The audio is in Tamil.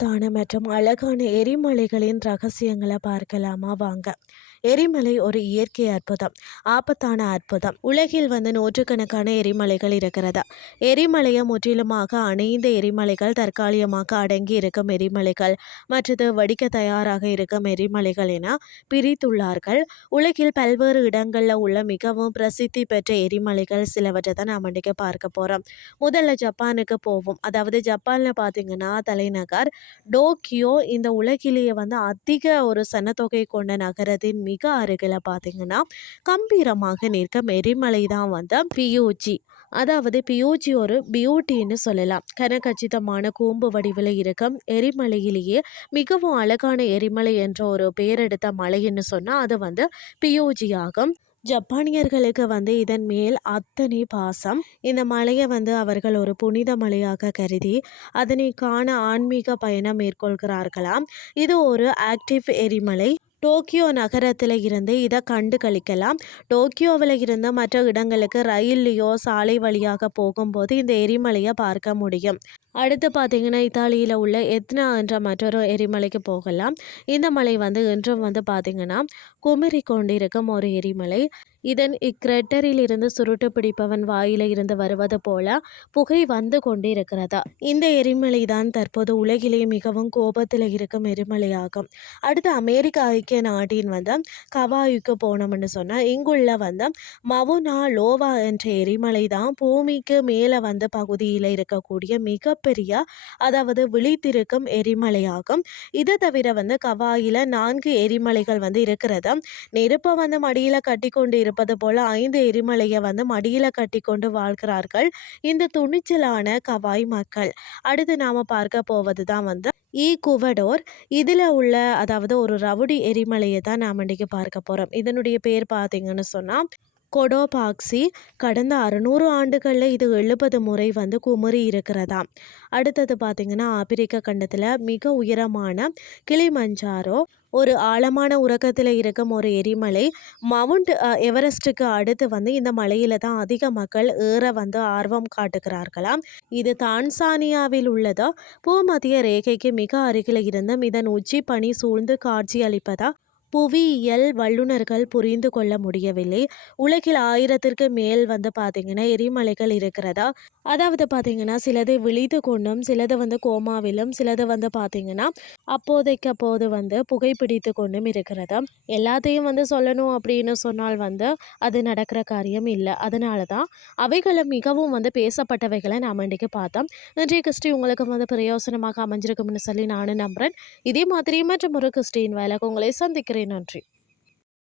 ஆபத்தான மற்றும் அழகான எரிமலைகளின் ரகசியங்களை பார்க்கலாமா வாங்க. எரிமலை ஒரு இயற்கை அற்புதம், ஆபத்தான அற்புதம். உலகில் நூற்றுக்கணக்கான எரிமலைகள் இருக்கிறது. எரிமலையை முற்றிலுமாக அணைந்த எரிமலைகள், தற்காலிகமாக அடங்கி இருக்கும் எரிமலைகள், மற்றது வெடிக்க தயாராக இருக்கும் எரிமலைகள் என பிரித்துள்ளார்கள். உலகில் பல்வேறு இடங்களில் உள்ள மிகவும் பிரசித்தி பெற்ற எரிமலைகள் சிலவற்றை தான் நாம் இன்றைக்கு பார்க்க போகிறோம். முதல்ல ஜப்பானுக்கு போவோம். அதாவது ஜப்பானில் பார்த்தீங்கன்னா தலைநகர் டோக்கியோ இந்த உலகிலேயே அதிக ஒரு சனத்தொகை கொண்ட நகரத்தின் மிக அருகில் பார்த்தீங்கன்னா கம்பீரமாக நிற்கும் எரிமலை தான் பியூஜி. அதாவது பியூஜி ஒரு பியூட்டின்னு சொல்லலாம். கனகச்சிதமான கூம்பு வடிவில் இருக்கும் எரிமலையிலேயே மிகவும் அழகான எரிமலை என்ற ஒரு பெயரெடுத்த மலைன்னு சொன்னால் அது பியூஜி ஆகும். ஜப்பானியர்களுக்கு இதன் மேல் அத்தனை பாசம். இந்த மலையை அவர்கள் ஒரு புனித மலையாக கருதி அதனை காண ஆன்மீக பயணம் மேற்கொள்கிறார்களாம். இது ஒரு ஆக்டிவ் எரிமலை. டோக்கியோ நகரத்தில் இருந்து இதை கண்டு கழிக்கலாம். டோக்கியோவில் இருந்து மற்ற இடங்களுக்கு ரயில்லையோ சாலை வழியாக போகும்போது இந்த எரிமலையை பார்க்க முடியும். அடுத்து பார்த்தீங்கன்னா இத்தாலியில் உள்ள எத்னா என்ற மற்றொரு எரிமலைக்கு போகலாம். இந்த மலை இன்றும் பார்த்தீங்கன்னா குமரி கொண்டிருக்கும் ஒரு எரிமலை. இதன் இக்கிரெட்டரில் இருந்து சுருட்டு பிடிப்பவன் வாயில இருந்து வருவது போல புகை கொண்டிருக்கிறதா. இந்த எரிமலை தான் தற்போது உலகிலே மிகவும் கோபத்தில் இருக்கும் எரிமலையாகும். அடுத்து அமெரிக்க ஐக்கிய நாட்டின் கவாயுக்கு போனோம்னு சொன்னால் இங்குள்ள மவுனா லோவா என்ற எரிமலை தான் பூமிக்கு மேலே பகுதியில் இருக்கக்கூடிய மிகப்பெரிய அதாவது விழித்திருக்கும் எரிமலையாகும். இதை தவிர கவாயில 4 எரிமலைகள் இருக்கிறது. நெருப்பை மடியில கட்டி கொண்டு இருப்பது போல 5 எரிமலையை மடியில கட்டி கொண்டு வாழ்கிறார்கள் இந்த துணிச்சலான கவாய் மக்கள். அடுத்து நாம பார்க்க போவது தான் ஈக்குவடோர். இதில் உள்ள அதாவது ஒரு ரவுடி எரிமலையை தான் நாம் இன்றைக்கி பார்க்க போகிறோம். இதனுடைய பேர் பார்த்தீங்கன்னு சொன்னால் கொடோபாக்சி. கடந்த 600 ஆண்டுகளில் இது 70 முறை குமரி இருக்கிறதா. அடுத்தது பார்த்திங்கன்னா ஆப்பிரிக்க கண்டத்தில் மிக உயரமான கிளிமஞ்சாரோ ஒரு ஆழமான உறக்கத்தில் இருக்கும் ஒரு எரிமலை. மவுண்ட் எவரெஸ்ட்டுக்கு அடுத்து இந்த மலையில தான் அதிக மக்கள் ஏற ஆர்வம் காட்டுகிறார்களாம். இது தான்சானியாவில் உள்ளதா. பூமத்திய ரேகைக்கு மிக அருகில் இருந்தும் இதன் உச்சி பனி சூழ்ந்து காட்சி அளிப்பதா புவியியல் வல்லுநர்கள் புரிந்து கொள்ள முடியவில்லை. உலகில் 1000ற்கு மேல் பார்த்தீங்கன்னா எரிமலைகள் இருக்கிறதா. அதாவது பார்த்தீங்கன்னா சிலது விழித்து கொண்டும் சிலது கோமாவிலும் சிலது பார்த்தீங்கன்னா அப்போது புகைப்பிடித்து கொண்டும் இருக்கிறதா. எல்லாத்தையும் சொல்லணும் அப்படின்னு சொன்னால் அது நடக்கிற காரியம் இல்லை. அதனால தான் அவைகளை மிகவும் பேசப்பட்டவைகளை நாம் இன்றைக்கு பார்த்தோம். இன்றைய கிறிஸ்டி உங்களுக்கு பிரயோசனமாக அமைஞ்சிருக்கும்னு சொல்லி நானும் நம்புகிறேன். இதே மாதிரி மற்றும் ஒரு கிறிஸ்டின் வேலைக்கு உங்களை சந்திக்கிறேன். நன்றி.